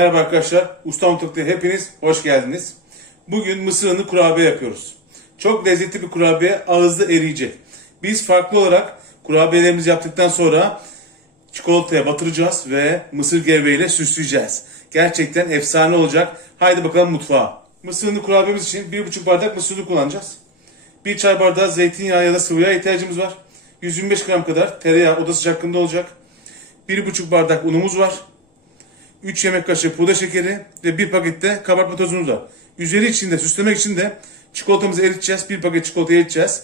Merhaba arkadaşlar, Usta Mutfak'ta hepiniz hoş geldiniz. Bugün mısır unlu kurabiye yapıyoruz. Çok lezzetli bir kurabiye, ağızda eriyecek. Biz farklı olarak kurabiyelerimizi yaptıktan sonra çikolataya batıracağız ve mısır gevreğiyle süsleyeceğiz. Gerçekten efsane olacak. Haydi bakalım mutfağa. Mısır unlu kurabiyemiz için 1,5 bardak mısır unu kullanacağız. 1 çay bardağı zeytinyağı ya da sıvı yağ ihtiyacımız var. 125 gram kadar tereyağı oda sıcaklığında olacak. 1,5 bardak unumuz var. 3 yemek kaşığı pudra şekeri ve 1 paket de kabartma tozumuz var. Üzeri için de süslemek için de çikolatamızı eriteceğiz. 1 paket çikolatayı eriteceğiz.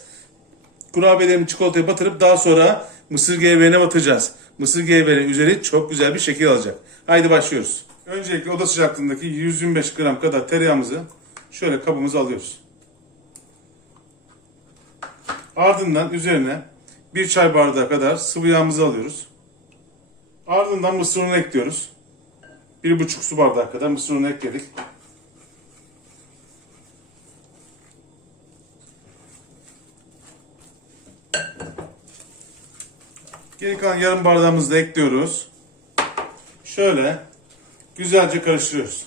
Kurabiyelerimi çikolataya batırıp daha sonra mısır gevreğine batıracağız. Mısır gevreği üzeri çok güzel bir şekil alacak. Haydi başlıyoruz. Öncelikle oda sıcaklığındaki 125 gram kadar tereyağımızı şöyle kabımıza alıyoruz. Ardından üzerine 1 çay bardağı kadar sıvı yağımızı alıyoruz. Ardından mısır ununu ekliyoruz. 1,5 su bardağı kadar mısır ununu ekledik. Geri kalan yarım bardağımızı da ekliyoruz. Şöyle güzelce karıştırıyoruz.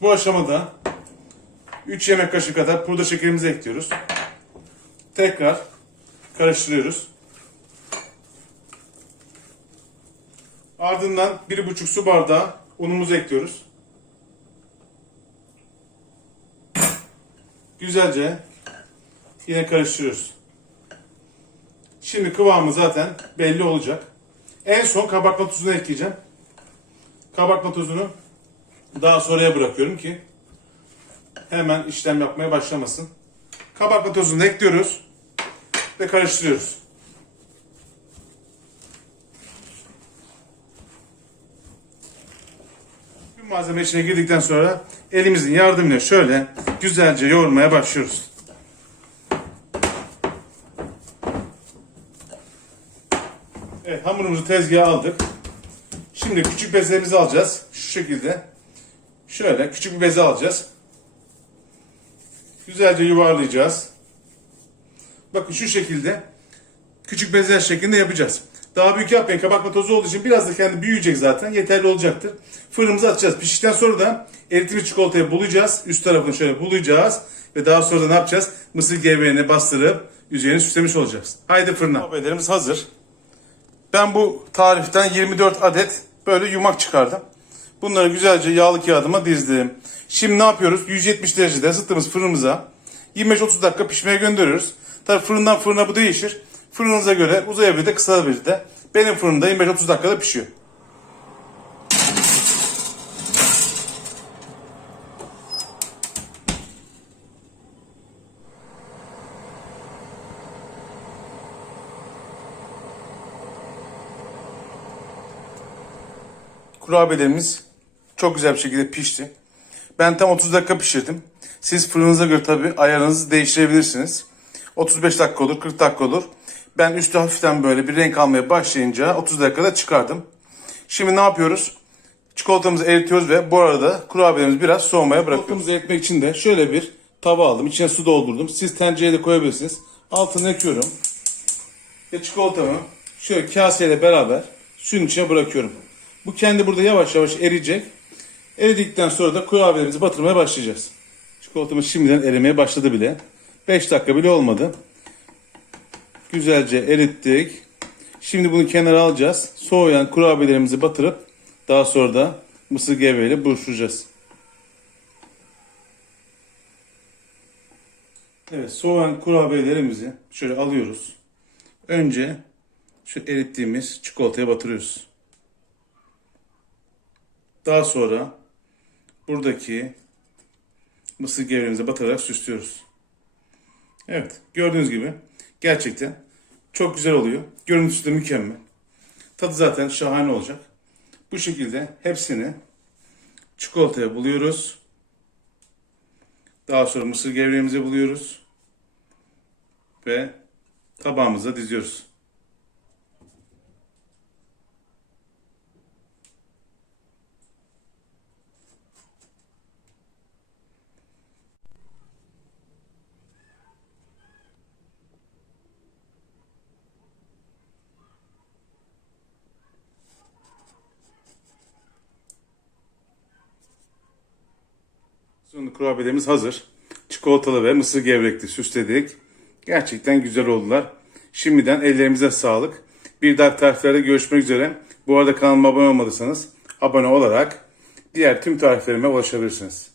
Bu aşamada 3 yemek kaşığı kadar pudra şekerimizi ekliyoruz. Tekrar karıştırıyoruz. Ardından 1,5 su bardağı unumuzu ekliyoruz. Güzelce yine karıştırıyoruz. Şimdi kıvamı zaten belli olacak. En son kabartma tuzunu ekleyeceğim. Kabartma tuzunu daha sonraya bırakıyorum ki hemen işlem yapmaya başlamasın. Kabartma tuzunu ekliyoruz ve karıştırıyoruz. Tüm malzeme içine girdikten sonra elimizin yardımıyla şöyle güzelce yoğurmaya başlıyoruz. Evet, hamurumuzu tezgaha aldık. Şimdi küçük bezelerimizi alacağız. Şu şekilde. Şöyle küçük bir beze alacağız. Güzelce yuvarlayacağız. Bakın şu şekilde küçük bezeler şeklinde yapacağız. Daha büyük yapmayın. Kabartma tozu olduğu için biraz da kendi büyüyecek zaten. Yeterli olacaktır. Fırınımıza atacağız. Piştikten sonra da eritilmiş çikolatayı bulayacağız. Üst tarafını şöyle bulayacağız. Ve daha sonra da ne yapacağız? Mısır gevreğine bastırıp üzerini süslemiş olacağız. Haydi fırına. Kurabiyelerimiz hazır. Ben bu tariften 24 adet böyle yumak çıkardım. Bunları güzelce yağlı kağıdıma dizdim. Şimdi ne yapıyoruz? 170 derecede ısıttığımız fırınımıza 25-30 dakika pişmeye gönderiyoruz. Tabii fırından fırına bu değişir. Fırınınıza göre uzayabilir de kısalabilir de. Benim fırında 25-30 dakikada pişiyor. Kurabiyelerimiz çok güzel bir şekilde pişti. Ben tam 30 dakika pişirdim. Siz fırınıza göre tabii ayarınızı değiştirebilirsiniz. 35 dakika olur, 40 dakika olur. Ben üstü hafiften böyle bir renk almaya başlayınca 30 dakikada çıkardım. Şimdi ne yapıyoruz? Çikolatamızı eritiyoruz ve bu arada kurabiyelerimizi biraz soğumaya bırakıyoruz. Çikolatamızı eritmek için de şöyle bir tava aldım. İçine su doldurdum. Siz tencereye de koyabilirsiniz. Altını yakıyorum. Ve çikolatamı şöyle kaseyle beraber suyun içine bırakıyorum. Bu kendi burada yavaş yavaş eriyecek. Eridikten sonra da kurabiyelerimizi batırmaya başlayacağız. Çikolatamız şimdiden erimeye başladı bile. 5 dakika bile olmadı. Güzelce erittik. Şimdi bunu kenara alacağız. Soğuyan kurabiyelerimizi batırıp daha sonra da mısır gevreğiyle buluşturacağız. Evet, soğuyan kurabiyelerimizi şöyle alıyoruz. Önce şu erittiğimiz çikolataya batırıyoruz. Daha sonra buradaki mısır gevreğimize batırarak süslüyoruz. Evet, gördüğünüz gibi gerçekten çok güzel oluyor. Görüntüsü de mükemmel. Tadı zaten şahane olacak. Bu şekilde hepsini çikolataya buluyoruz. Daha sonra mısır gevreğimize buluyoruz. Ve tabağımıza diziyoruz. Mısırlı kurabiyelerimiz hazır. Çikolatalı ve mısır gevrekli süsledik. Gerçekten güzel oldular. Şimdiden ellerimize sağlık. Bir dahaki tariflerde görüşmek üzere. Bu arada kanalıma abone olmadıysanız abone olarak diğer tüm tariflerime ulaşabilirsiniz.